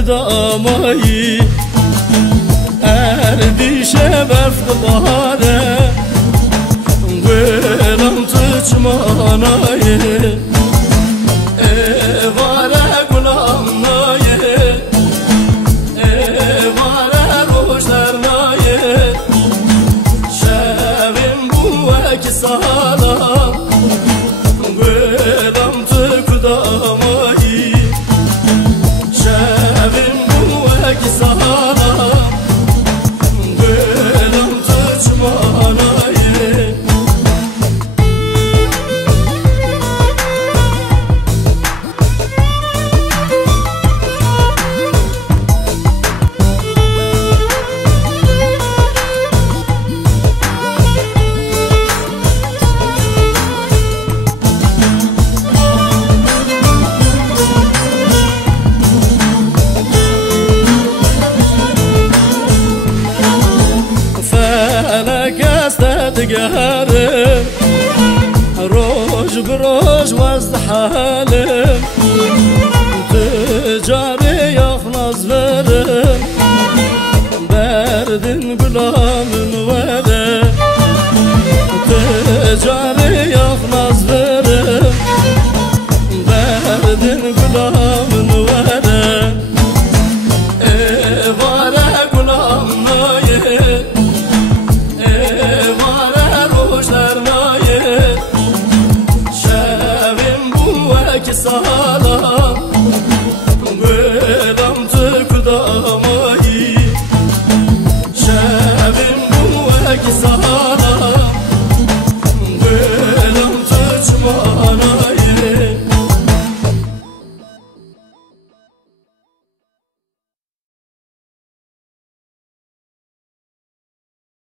kudamایی اردیشه بفت بهاره گلم تو چمانایه ایواره گلم نایه ایواره روش در نایه شبیم بوه که سالم گلم تو کدامایی شبیم بوه که سالم تقهرم روج بروج وزد حالم تجاري يخلص برم بردن بلا من ورم تجاري يخلص برم بردن بلا من ورم